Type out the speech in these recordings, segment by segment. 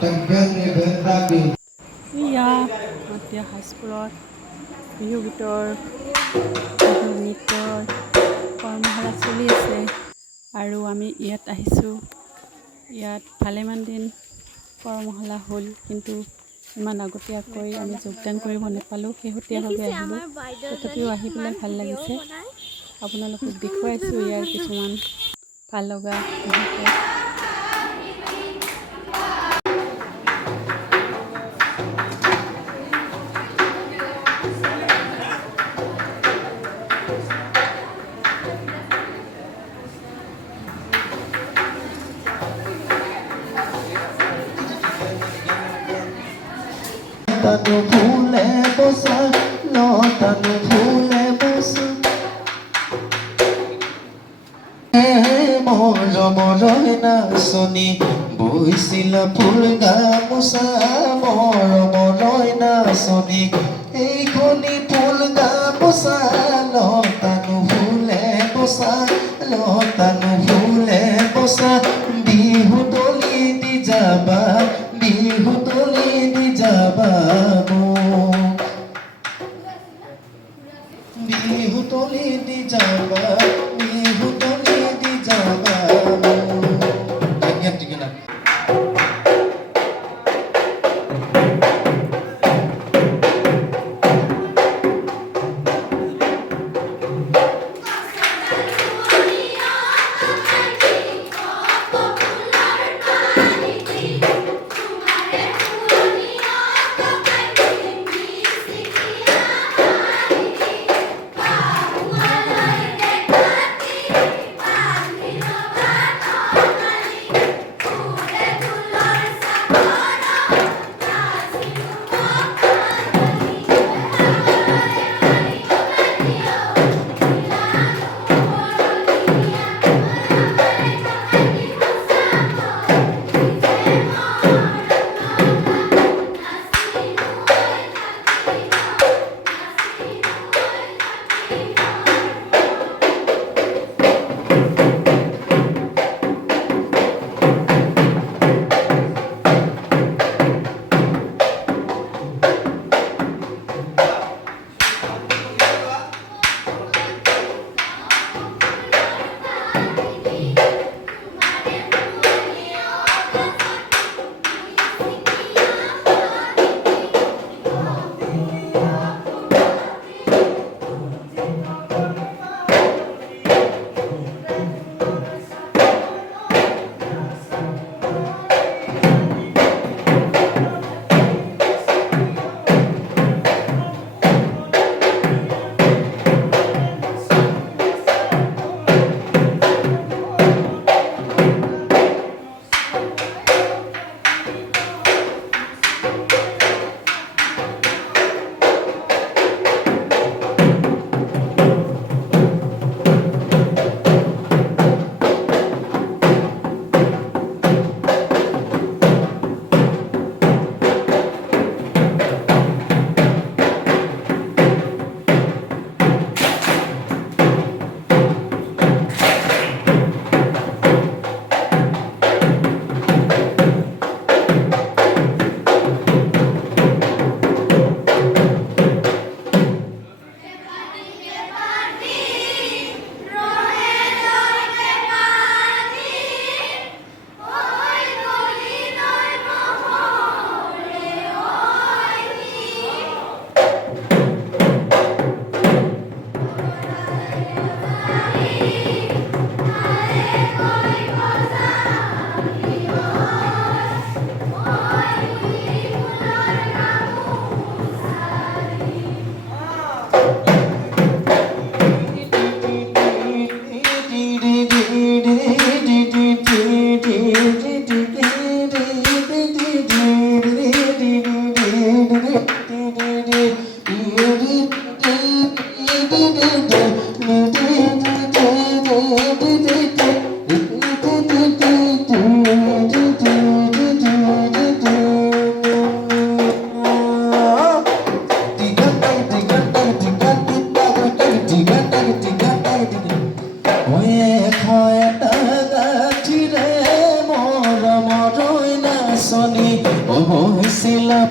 এয়া এতিয়া হাইস্কুলত বিহু গীতৰ বিহু নৃত্যৰ কৰ্মশালা চলি আছে আৰু আমি ইয়াত আহিছোঁ। ইয়াত ভালেমান দিন কৰ্মশালা হ'ল, কিন্তু ইমান আগতীয়াকৈ আমি যোগদান কৰিব নাপালোঁ, শেহতীয়াভাৱে আহিলোঁ। তথাপিও আহি পেলাই ভাল লাগিছে। আপোনালোকক দেখুৱাইছোঁ ইয়াৰ কিছুমান ভাল লগা মুহূৰ্ত। Tanu phule bosa, lo tanu phule bosa. Moro na soni, boisila phul gamusa. Moro na soni, ei khoni phul gamusa. Lo tanu phule bosa, lo tanu phule bosa. Bihu toli di jaba, bihu toli di jaba. Bihu toli di jaba, bihu toli di jaba. Jangan tinggal.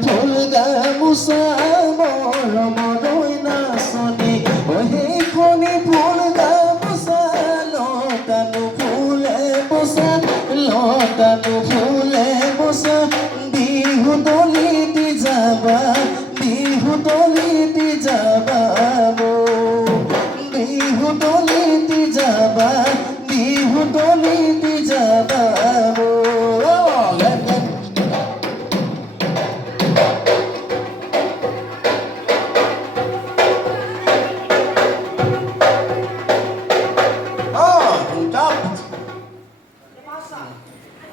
ফুল গামোচা মৰমৰৈ নাচনী সেইখনি ফুল গামোচা লতানো ফুলে বচা লতানো ফুলে বচা বিহু দলিতি যাবা বিহু দলিতি যাবা বিহু দলিতি যাবা বিহু দলিতি যাবা Oh,